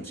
MC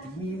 3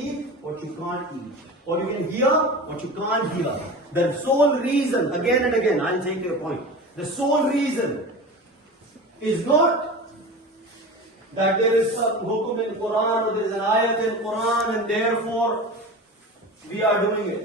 Eat what you can't eat, or you can hear what you can't hear. The sole reason, again and again, I'll take your point. The sole reason is not that there is some hukum in Quran or there is an ayat in Quran and therefore we are doing it.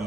E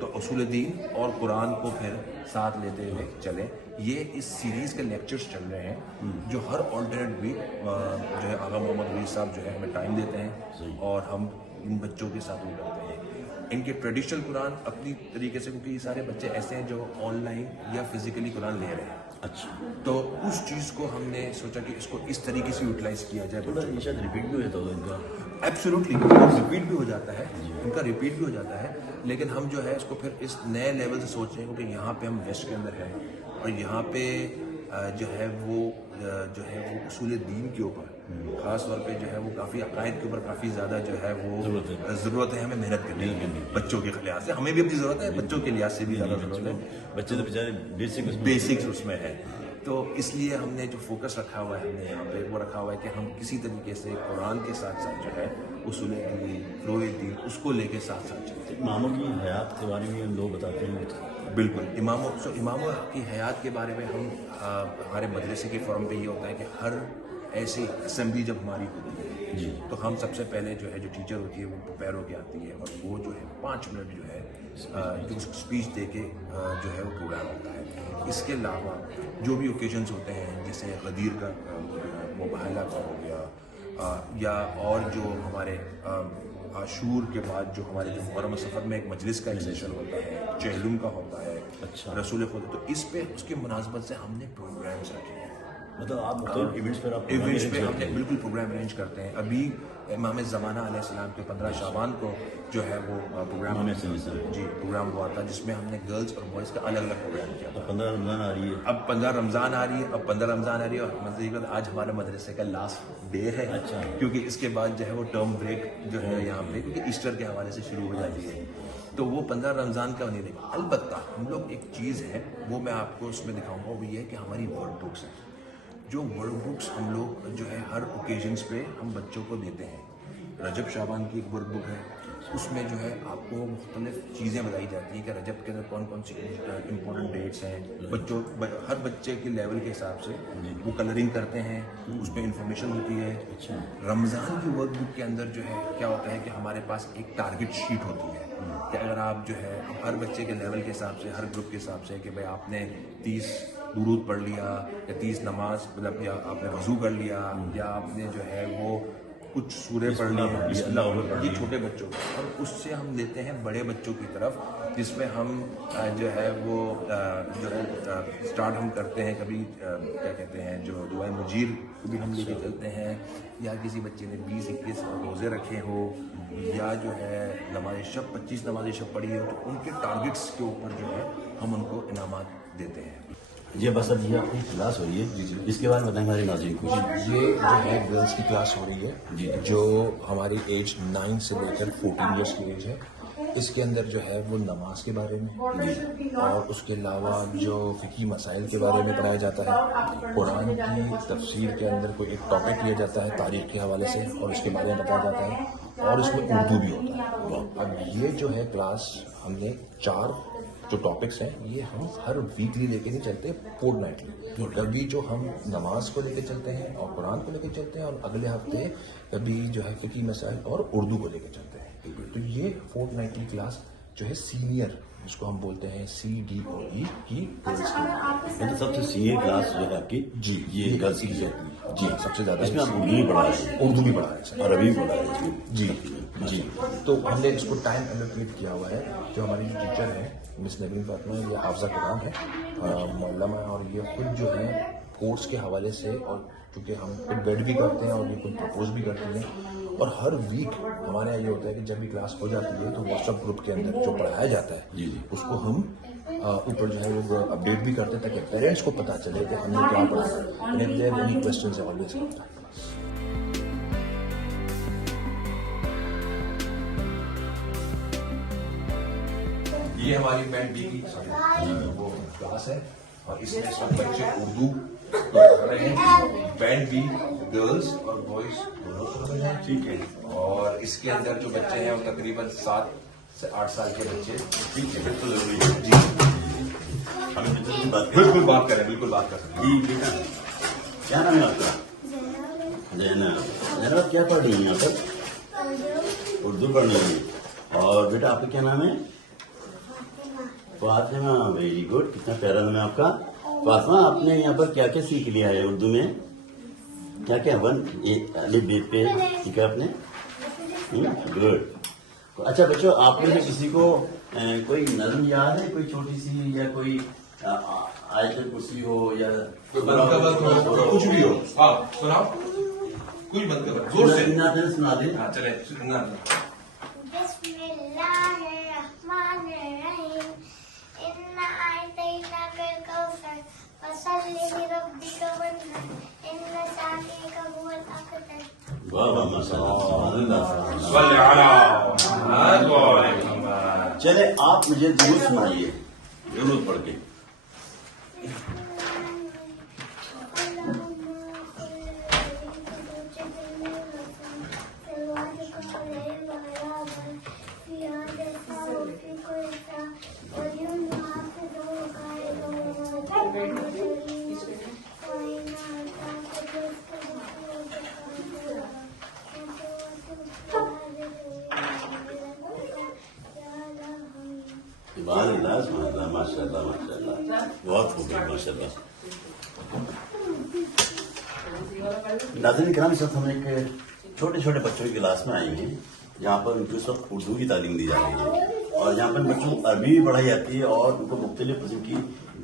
تو اصول دین اور قرآن کو پھر ساتھ لیتے ہوئے چلیں. یہ اس سیریز کے لیکچرز چل رہے ہیں جو ہر آلٹرنیٹ ویک جو ہے آغا محمد وحید صاحب جو ہے ہمیں ٹائم دیتے ہیں اور ہم ان بچوں کے ساتھ وہ کرتے ہیں. ان کے ٹریڈیشنل قرآن اپنی طریقے سے, کیونکہ یہ سارے بچے ایسے ہیں جو آن لائن یا فزیکلی قرآن لے رہے ہیں, اچھا تو اس چیز کو ہم نے سوچا کہ اس کو اس طریقے سے یوٹیلائز کیا جائے. یہ شاید ریپیٹ بھی ہوتا ہوگا ان کا. ایبسولوٹلی ریپیٹ بھی ہو جاتا ہے, ان کا ریپیٹ بھی ہو جاتا ہے, لیکن ہم جو ہے اس کو پھر اس نئے لیول سے سوچ رہے ہیں کیونکہ یہاں پہ ہم ویسٹ کے اندر ہیں اور یہاں پہ جو ہے وہ اصول دین کے اوپر خاص طور پہ جو ہے وہ کافی عقائد کے اوپر کافی زیادہ جو ہے وہ ضرورت ہے ہمیں محنت کرنے کی. بچوں کے لحاظ سے ہمیں بھی اپنی ضرورت ہے, بچوں کے لحاظ سے بھی زیادہ ضرورت ہے. بچے تو بیچارے بیسکس اس میں ہے. تو اس لیے ہم نے جو فوکس رکھا ہوا ہے ہم نے یہاں پہ وہ رکھا ہوا ہے کہ ہم کسی طریقے سے قرآن کے ساتھ ساتھ جو ہے اصول دین, فروع دین, اس کو لے کے ساتھ ساتھ چلتے ہیں. اماموں کی حیات کے بارے میں لوگ بتاتے ہیں. بالکل, اماموں کی حیات کے بارے میں ہم ہمارے مدرسے کے فورم پہ یہ ہوتا ہے کہ ہر ایسی اسمبلی جب ہماری ہوتی ہے جی تو ہم سب سے پہلے جو ہے جو ٹیچر ہوتی ہے وہ پریپیئر ہو کے آتی ہے اور وہ جو ہے 5 منٹ جو ہے جو اسپیچ دے کے جو ہے وہ پروگرام ہوتا ہے. اس کے علاوہ جو بھی اوکیزنس ہوتے ہیں جیسے غدیر کا مباحلہ کا ہو گیا یا اور جو ہمارے عاشور کے بعد جو ہمارے جو محرم سفر میں ایک مجلس کا ایک سیشن ہوتا ہے, چہلم کا ہوتا ہے, اچھا رسول خدا, تو اس پہ اس کی مناسبت سے ہم نے پروگرامس رکھے ہیں. مطلب آپ مختلف ایونٹس پر آپ ایونٹس پہ ہم نے بالکل پروگرام ارینج کرتے ہیں. ابھی امام زمانہ علیہ السلام کے 15 شعبان کو جو ہے وہ پروگرام پروگرام ہوا تھا جس میں ہم نے گرلس اور بوائز کا الگ الگ پروگرام کیا تھا. 15 رمضان آ رہی ہے, اب 15 رمضان آ رہی ہے, اب 15 رمضان آ رہی ہے اور مطلب آج ہمارے مدرسے کا لاسٹ ڈے ہے. اچھا. کیونکہ اس کے بعد جو ہے وہ ٹرم بریک جو ہے یہاں پہ کیونکہ ایسٹر کے حوالے سے شروع ہو جاتی ہے, تو وہ 15 رمضان کا نہیں رہے. البتہ ہم لوگ ایک چیز ہے وہ میں آپ کو اس میں دکھاؤں گا, وہ یہ ہے کہ ہماری ورڈ بکس ہیں. جو ورڈ بکس ہم لوگ جو ہے ہر اوکیزنس پہ ہم بچوں کو دیتے ہیں. رجب شعبان کی ایک ورڈ بک ہے, اس میں جو ہے آپ کو مختلف چیزیں بتائی جاتی ہیں کہ رجب کے اندر کون کون سی امپورٹنٹ ڈیٹس ہیں. بچوں ہر بچے کے لیول کے حساب سے وہ کلرنگ کرتے ہیں, اس میں انفارمیشن ہوتی ہے. رمضان کی ورڈ بک کے اندر جو ہے کیا ہوتا ہے کہ ہمارے پاس ایک ٹارگٹ شیٹ ہوتی ہے کہ اگر آپ جو ہے ہر بچے کے لیول کے حساب سے, ہر گروپ کے حساب سے کہ بھائی آپ نے 30 درود پڑھ لیا یا 30 نماز مطلب یا آپ نے وضو کر لیا یا آپ نے جو ہے وہ کچھ سورے پڑھ لی, یہ چھوٹے بچوں کو. اور اس سے ہم لیتے ہیں بڑے بچوں کی طرف جس میں ہم جو ہے وہ جو ہے اسٹارٹ ہم کرتے ہیں کبھی کیا کہتے ہیں جو دعائے مجیر کو بھی ہم لے کے چلتے ہیں, یا کسی بچے نے 20-21 روزے رکھے ہو یا جو ہے نماز شب 25 نماز شب پڑھی ہو, تو ان کے ٹارگٹس کے اوپر جو ہے ہم ان کو انعامات دیتے ہیں. جی بس اب یہ آپ کی کلاس ہو رہی ہے, اس کے بارے میں بتائیں ہمارے ناظرین کو. یہ جو ہے گرلس کی کلاس ہو رہی ہے جو ہماری ایج 9 سے لے کر 14 ایئرس کی ایج ہے. اس کے اندر جو ہے وہ نماز کے بارے میں اور اس کے علاوہ جو فقہی مسائل کے بارے میں پڑھایا جاتا ہے. قرآن کی تفسیر کے اندر کوئی ایک ٹاپک لیا جاتا ہے تاریخ کے حوالے سے اور اس کے بارے میں بتایا جاتا ہے, اور اس میں اردو بھی ہوتا ہے. اب یہ جو ہے کلاس ہم نے 4 جو ٹاپکس ہیں یہ ہم ہر ویکلی لے کے نہیں چلتے, فورٹ نائٹلی. کبھی جو ہم نماز کو لے کے چلتے ہیں اور قرآن کو لے کے چلتے ہیں, اور اگلے ہفتے کبھی جو ہے فقہی مسائل اور اردو کو لے کے چلتے ہیں. تو یہ فورٹ نائٹلی کلاس جو ہے سینئر جس کو ہم بولتے ہیں CDOE کی گرلس کی, سب سے سینئر کلاس جو ہے آپ کی. جی یہ گرلس کی ہے. جی سب سے زیادہ. اس میں آپ اردو بھی پڑھا ہے, اردو بھی پڑھا ہے, عربی بھی پڑھا ہے. جی جی. تو ہم نے اس کو ٹائم الوکیٹ کیا ہوا ہے. جو ہماری جو ٹیچر ہیں مس نبین فاطمہ, یہ حافظہ قرآن ہے, معلمہ, اور یہ خود جو ہے کورس کے حوالے سے, اور چونکہ ہم خود گائڈ بھی کرتے ہیں اور یہ خود پرپوز بھی کرتے ہیں, اور ہر ویک ہمارے یہاں یہ ہوتا ہے کہ جب بھی کلاس ہو جاتی ہے تو واٹس ایپ گروپ کے اندر جو پڑھایا جاتا ہے اس کو ہم اوپر جو ہے وہ اپڈیٹ بھی کرتے ہیں تاکہ پیرنٹس کو پتہ چلے کہ ہم نے کیا پڑھا. یہ ہماری بینڈ بی کی وہ کلاس ہے, اور اس میں سب بچے اردو پڑھ رہے ہیں. بینڈ بی گرلس اور بوائز دونوں پڑھ رہے ہیں. ٹھیک ہے. اور اس کے اندر جو بچے ہیں وہ تقریباً 7 سے 8 سال کے بچے. ٹھیک ہے, بالکل ضروری ہے. جی بالکل بات کریں, بالکل بات کر سکتے ہیں. جی بیٹا کیا نام ہے آپ کا؟ زینب کیا پڑھ رہی ہیں یہاں پر؟ اردو پڑھ رہی ہیں. اور بیٹا آپ کا کیا نام ہے؟ فاطمہ ویری گڈ, کتنا پیارا نام ہے آپ کا. فاطمہ, آپ نے یہاں پر کیا کیا سیکھ لیا ہے اردو میں؟ کیا کیا الف ب پہ سیکھا آپ نے؟ گڈ. اچھا بچوں, آپ میں سے کسی کو کوئی نظم یاد ہے, کوئی چھوٹی سی, یا کوئی آیت کرسی ہو, یا کچھ بھی ہو؟ ہاں سناؤ, کچھ بند کر زور سے سنا دیں. ہاں چلے سننا. بسم اللہ الرحمن الرحیم انا اعطیناک الکوثر فصل لربک وانحر ان شانئک هو الابتر. واہ واہ, ماشاء اللہ, سبحان اللہ. صلی علی محمد. چلے آپ مجھے ضرور سنائیے, ضرور پڑھ کے. سبحان اللہ, سبحان اللہ, ماشاء اللہ, ماشاء اللہ, بہت خوب ہے, ماشاء اللہ. ناظرین کرام, اس وقت ہم ایک چھوٹے چھوٹے بچوں کی کلاس میں آئے ہیں, جہاں پر ان کو اس وقت اردو کی تعلیم دی جا رہی ہے, اور یہاں پر بچوں کو عربی بھی پڑھائی جاتی ہے, اور ان کو مختلف قسم کی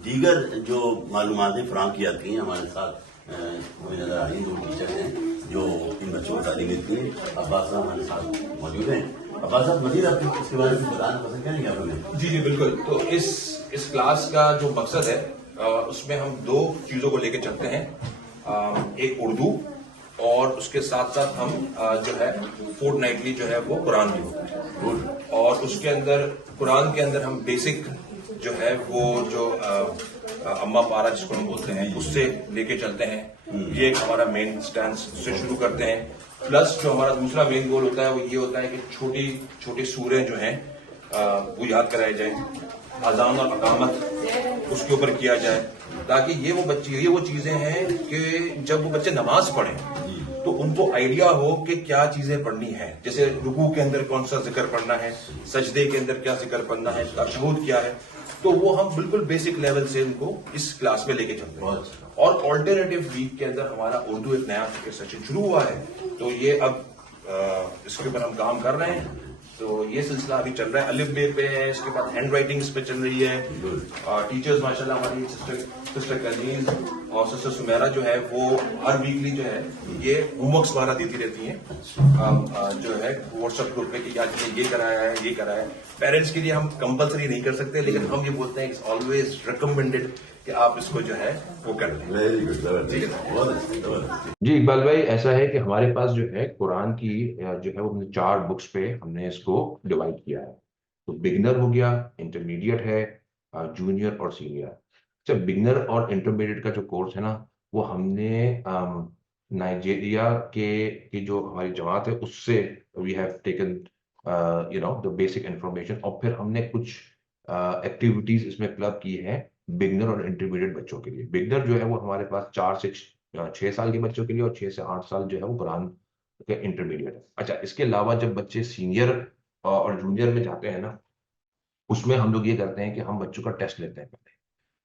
دیگر جو معلوماتیں فراہم کی جاتی ہیں. ہمارے ساتھ ہمیں نظر آ رہی ہیں دو ٹیچر ہیں جو ان بچوں کو تعلیم دیتی ہیں. عباس صاحب ہمارے ساتھ موجود ہیں. عباس صاحب, مزید آپ اس کے بارے میں بتانا پسند کریں گے آپ ہمیں؟ جی جی بالکل. تو اس کلاس کا جو مقصد ہے اس میں ہم دو چیزوں کو لے کے چلتے ہیں. ایک اردو, اور اس کے ساتھ ساتھ ہم جو ہے فورٹ نائٹلی جو ہے وہ قرآن بھی ہوتا ہے, اور اس کے اندر قرآن کے اندر ہم بیسک جو ہے وہ جو اما پارا جس کو ہم بولتے ہیں اس سے لے کے چلتے ہیں. یہ ایک ہمارا مین سٹینس سے شروع کرتے ہیں. پلس جو ہمارا دوسرا مین گول ہوتا ہے وہ یہ ہوتا ہے کہ چھوٹی چھوٹی سوریں جو ہیں وہ یاد کرائے جائیں, اذان اور اقامت اس کے اوپر کیا جائے, تاکہ یہ وہ چیزیں ہیں کہ جب وہ بچے نماز پڑھیں تو ان کو آئیڈیا ہو کہ کیا چیزیں پڑھنی ہے. جیسے رکوع کے اندر کون سا ذکر پڑھنا ہے, سجدے کے اندر کیا ذکر پڑھنا ہے, تشہد کیا ہے. تو وہ ہم بالکل بیسک لیول سے ان کو اس کلاس میں لے کے چلتے ہیں. اور آلٹرنیٹو ویک کے اندر ہمارا اردو ایک نیا سیشن شروع ہوا ہے, تو یہ اب اس کے اوپر ہم کام کر رہے ہیں. تو یہ سلسلہ ابھی چل رہا ہے, الف بے پہ ہے, اس کے بعد ہینڈ رائٹنگ اس پہ چل رہی ہے. ٹیچرز ماشاء اللہ ہماری سسٹر کنیز اور سسٹر سمیرا جو ہے وہ ہر ویکلی جو ہے یہ ہوم ورکس وغیرہ دیتی رہتی ہیں جو ہے واٹس ایپ گروپ پہ کہ آج یہ کرایا ہے, یہ کرایا ہے. پیرنٹس کے لیے ہم کمپلسری نہیں کر سکتے, لیکن ہم یہ بولتے ہیں کہ آلویز ریکمینڈیڈ کہ آپ اس کو جو ہے وہ کر لیں. جی اقبال بھائی, ایسا ہے کہ ہمارے پاس جو ہے قرآن کی جو ہے وہ 4 بکس پہ ہم نے اس کو ڈیوائڈ کیا ہے. تو بگنر ہو گیا, انٹرمیڈیٹ ہے, جونیئر اور سینئر. اچھا, بگنر اور انٹرمیڈیٹ کا جو کورس ہے نا وہ ہم نے نائجیریا کی جو ہماری جماعت ہے اس سے we have taken the basic information, اور پھر ہم نے کچھ ایکٹیویٹیز اس میں کلب کی ہے بگنر اور انٹرمیڈیٹ بچوں کے لیے. بگنر جو ہے وہ ہمارے پاس 4 سے 6 سال کے بچوں کے لیے, اور 6 سے 8 سال جو ہے وہ قرآن کے انٹرمیڈیٹ ہے. اچھا, اس کے علاوہ جب بچے سینئر اور جونیئر میں جاتے ہیں نا, اس میں ہم لوگ یہ کرتے ہیں کہ ہم بچوں کا ٹیسٹ لیتے ہیں پہلے,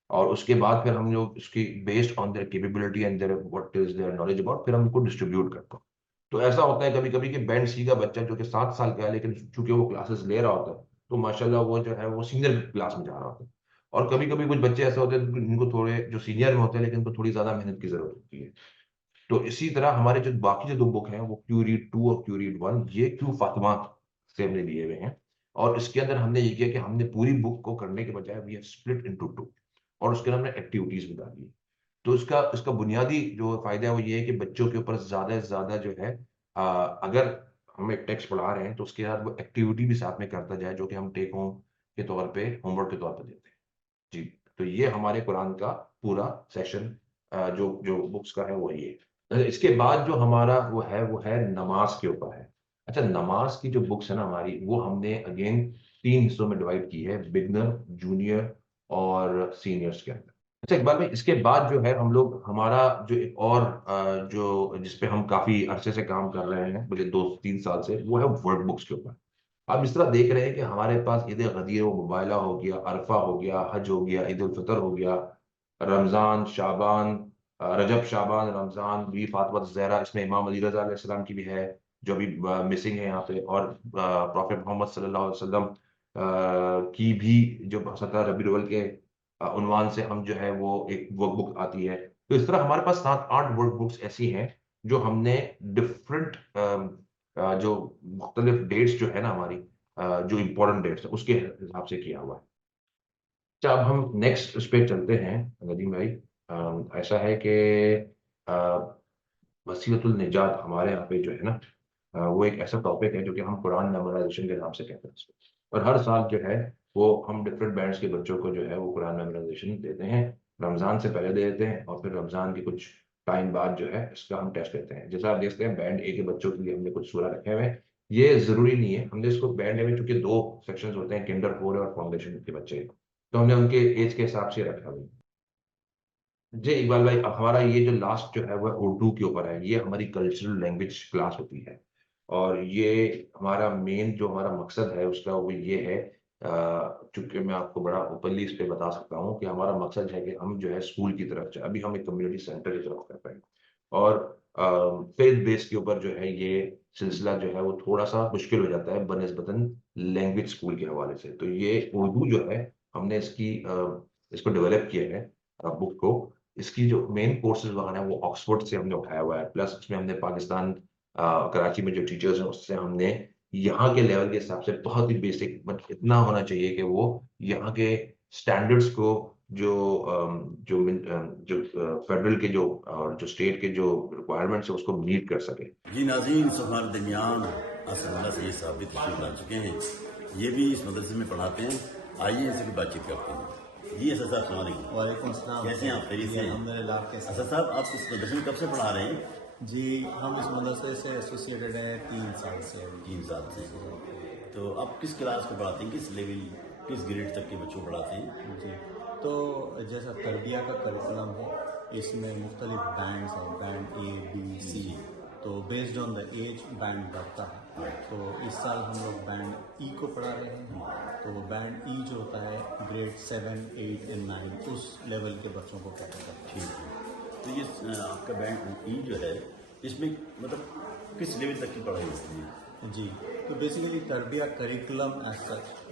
اور اس کے بعد پھر ہم لوگ اس کی based on their capability and their what is their knowledge about, پھر ہم ان کو ڈسٹریبیوٹ کرتے ہیں. تو ایسا ہوتا ہے کبھی کبھی کہ بینڈ سی کا بچہ جو کہ 7 سال کا ہے, لیکن چونکہ وہ کلاسز لے رہا ہوتا ہے تو ماشاءاللہ وہ جو ہے وہ سینئر کلاس میں جا رہا ہوتا ہے. اور کبھی کبھی کچھ بچے ایسے ہوتے ہیں جن کو تھوڑے جو سینئر میں ہوتے ہیں لیکن ان کو تھوڑی زیادہ محنت کی ضرورت ہوتی ہے. تو اسی طرح ہمارے جو باقی جو 2 بک ہیں وہ کیو ریڈ 2 اور کیو ریڈ 1, یہ کیو فاطمہ سے ہم نے لیے ہوئے ہیں. اور اس کے اندر ہم نے یہ کیا کہ ہم نے پوری بک کو کرنے کے بجائے وی ہیو اسپلٹ انٹو 2, اور اس کے اندر ہم نے ایکٹیویٹیز بھی ڈالی. تو اس کا بنیادی جو فائدہ ہے وہ یہ ہے کہ بچوں کے اوپر زیادہ سے زیادہ جو ہے اگر ہم ایک ٹیکسٹ پڑھا رہے ہیں تو اس کے ساتھ وہ ایکٹیویٹی بھی ساتھ میں کرتا جائے, جو کہ ہم ٹیک ہوم کے طور پہ, ہوم ورک کے طور پہ دیتے ہیں. جی, تو یہ ہمارے قرآن کا پورا سیشن جو بکس کا ہے وہ یہ. اس کے بعد جو ہمارا وہ ہے نماز کے اوپر ہے. اچھا, نماز کی جو بکس ہے نا ہماری, وہ ہم نے اگین 3 حصوں میں ڈیوائڈ کی ہے, بگنر, جونیئر اور سینئرس کے اندر. اچھا اقبال بھائی, اس کے بعد جو ہے ہم لوگ ہمارا جو ایک اور جو جس پہ ہم کافی عرصے سے کام کر رہے ہیں, مجھے 2-3 سال سے, وہ ہے ورڈ بکس کے اوپر. آپ اس طرح دیکھ رہے ہیں کہ ہمارے پاس عید غدیر و مبائلہ ہو گیا، عرفہ ہو گیا، حج ہو گیا، عید الفطر ہو گیا، رمضان، شعبان، رجب، شعبان، رمضان، بھی فاطمہ الزہرا، اس میں امام علی رضا علیہ السلام کی بھی ہے جو ابھی مسنگ ہے یہاں پہ، اور پروفیٹ محمد صلی اللہ علیہ وسلم کی بھی جو 17 ربیع الاول کے عنوان سے ہم جو ہے وہ ایک ورک بک آتی ہے. تو اس طرح ہمارے پاس 7-8 ورک بکس ایسی ہیں جو ہم نے ڈفرنٹ جو مختلف ڈیٹس جو ہے نا ہماری جو امپورٹنٹ ڈیٹس ہیں اس کے حساب سے کیا ہوا ہے. اچھا، اب ہم نیکسٹ اس پہ چلتے ہیں ندیم بھائی. ایسا ہے کہ وسیلۃ النجات ہمارے یہاں پہ جو ہے نا وہ ایک ایسا ٹاپک ہے جو کہ ہم قرآن میمورائزیشن کے نام سے کہتے ہیں اس کو. اور ہر سال جو ہے وہ ہم ڈفرینٹ بینڈس کے بچوں کو جو ہے وہ قرآن میمورائزیشن دیتے ہیں. رمضان سے پہلے دے دیتے ہیں اور پھر رمضان کے کچھ ٹائم بعد جو ہے اس کا ہم ٹیسٹ لیتے ہیں. جیسا آپ دیکھتے ہیں بینڈ اے کے بچوں کے لیے ہم نے کچھ سورہ رکھے ہوئے ہیں. یہ ضروری نہیں ہے، ہم نے اس کو بینڈ اے میں چونکہ 2 سیکشنز ہوتے ہیں، کنڈر 4 اور فاؤنڈیشن کے بچے، تو ہم نے ان کے ایج کے حساب سے رکھا ہوئی. جی اقبال بھائی، اب ہمارا یہ جو لاسٹ جو ہے وہ اردو کے اوپر ہے. یہ ہماری کلچرل لینگویج کلاس ہوتی ہے اور یہ ہمارا مین جو ہمارا مقصد ہے اس کا وہ یہ ہے، چونکہ میں آپ کو بڑا اوپنلی اس پہ بتا سکتا ہوں کہ ہمارا مقصد ہے کہ ہم جو ہے اسکول کی طرف ابھی ہم ایک کمیونٹی سینٹر کی طرف کر رہے ہیں اور فیتھ بیس کے اوپر جو ہے یہ سلسلہ جو ہے وہ تھوڑا سا مشکل ہو جاتا ہے بنسبتاً لینگویج اسکول کے حوالے سے. تو یہ اردو جو ہے ہم نے اس کو ڈیولپ کیا ہے بک کو. اس کی جو مین کورسز وغیرہ ہیں وہ آکسفورڈ سے ہم نے اٹھایا ہوا ہے، پلس اس میں ہم نے پاکستان کراچی میں جو ٹیچرز ہیں اس سے ہم نے یہاں کے لیول کے حساب سے بہت ہی بیسک بٹ اتنا ہونا چاہیے کہ وہ یہاں کے اسٹینڈرڈس کو جو فیڈرل کے جو اسٹیٹ کے جو ریکوائرمنٹس ہیں اس کو میٹ کر سکے. جی ناظرین، اس ہمارے درمیان اسد اللہ سید صاحب بھی تشریف لا چکے ہیں. یہ بھی اس مدرسے میں پڑھاتے ہیں. آئیے ان سے بھی بات چیت کرتے ہیں. جی اسد صاحب السلام علیکم. وعلیکم السلام. کیسے ہیں آپ؟ خیریت سے ہیں؟ الحمدللہ. آپ کیسے؟ اسد صاحب، آپ اس مدرسے میں کب سے پڑھا رہے ہیں؟ جی ہم اس مدرسے سے ایسوسیٹڈ ہیں 3 سال سے. 3 سال سے. تو آپ کس کلاس کو پڑھاتے ہیں؟ کس لیول، کس گریڈ تک کے بچوں کو پڑھاتے ہیں؟ جی تو جیسا تربیہ کا کریکولم ہے اس میں مختلف بینڈس ہیں، بینڈ اے بی سی. تو based on the age band بڑھتا ہے. تو اس سال ہم لوگ بینڈ ای کو پڑھا رہے ہیں. تو بینڈ ای جو ہوتا ہے گریڈ 7, 8 and 9 اس لیول کے بچوں کو کہتے ہیں. ٹھیک ہے. تو یہ آپ کا بینڈ ای جو ہے اس میں مطلب کس لیول تک کی پڑھائی ہوتی ہے؟ جی تو بیسیکلی تربیہ کریکولم ایز سچ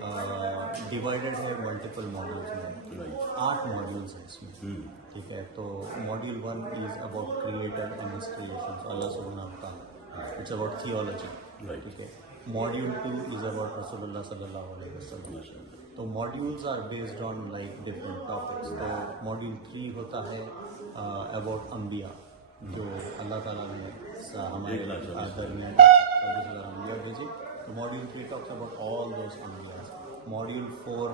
ڈیوائڈیڈ ہے ملٹیپل ماڈیولس میں. 8 ماڈیولس ہیں اس میں. ٹھیک ہے. تو module 1 is about creator and his creations, اللہ سبحانہ و تعالیٰ. It's about theology. ٹھیک ہے. ماڈیول 2 از اباؤٹ رسول اللہ صلی اللہ علیہ وسلم. تو modules are based on like different topics. تو ماڈیول 3 ہوتا ہے اباؤٹ انبیاء، جو اللہ تعالیٰ نے ہمارے درمیان انبیاء بھیجے. تو module 3 talks about all those انبیاء. ماڈیول 4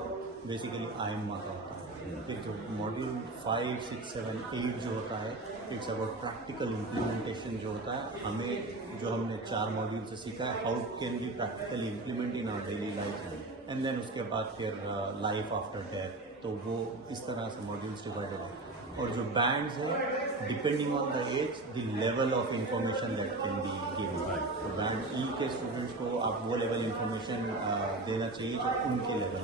بیسیکلی آئمہ کا ہوتا ہے. پھر جو ماڈیول 5, 6, 7, 8 جو ہوتا ہے اٹس اباؤٹ پریکٹیکل امپلیمنٹیشن جو ہوتا ہے. ہمیں جو ہم نے 4 ماڈیول سے سیکھا ہے how can be practically implement in our daily life. And then اس کے بعد پھر لائف آفٹر ڈیتھ. تو وہ اس طرح سے ماڈیولس ڈیوائڈیڈ ہیں. اور جو بینڈز ہیں depending on the age the level of information that can be given. تو بینڈ ای کے اسٹوڈنٹس کو آپ وہ لیول انفارمیشن دینا چاہیے جو ان کے لیول،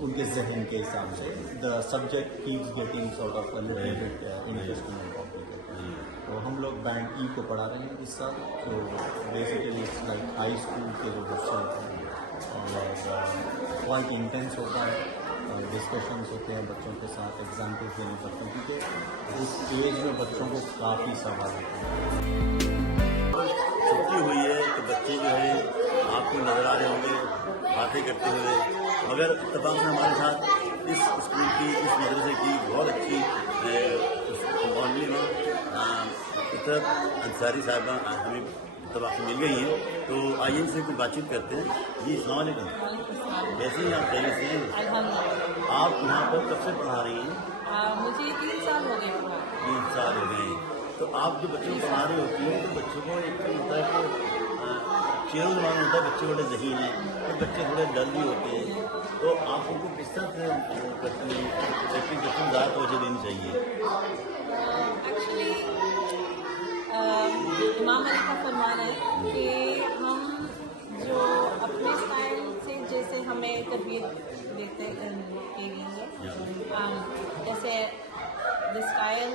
ان کے ذہن کے حساب سے. The subject keeps getting sort of little bit interesting and complicated. تو ہم لوگ بینڈ ای کو پڑھا رہے ہیں اس سال. تو basically it's like high school کے جو بچے ہوتے ہیں اور کوائٹ انٹینس ہوتا ہے. ڈسکشنس ہوتے ہیں بچوں کے ساتھ، ایگزامپلس دینے پڑتے ہیں کیونکہ اس ایج میں بچوں کو کافی سوال ہوتے ہیں. چھٹی ہوئی ہے تو بچے جو ہے آپ کو نظر آ رہے ہوں گے باتیں کرتے ہوئے، مگر اتفاق سے ہمارے ساتھ اس اسکول کی، اس مدرسے کی بہت اچھی معلم عطرت انصاری صاحبہ ہمیں اتفاق سے مل گئی ہیں. تو آئیے ان سے کوئی بات چیت کرتے ہیں. جی السلام علیکم. کیسے ہیں آپ؟ خیریت سے ہیں؟ آپ یہاں پر کب سے پڑھا رہی ہیں؟ مجھے 3 سال ہو گئے. 3 سال ہو گئے ہیں. تو آپ جو بچوں کو پڑھا رہے ہوتی ہیں تو بچوں کو ایک ہوتا ہے کہ شیر و زبان ہوتا ہے، بچے بڑے ذہین ہیں اور بچے تھوڑے ڈل بھی ہوتے ہیں. تو آپ ان کو کس طرح سے کرتے ہیں کہ بچوں کو زیادہ توجہ دینی چاہیے؟ ایکچولی امام علی کا فرمان ہے کہ ہم جو اپنے the style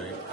right.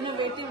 innovative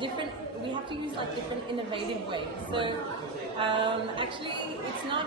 different we have to use a different innovative way so actually it's not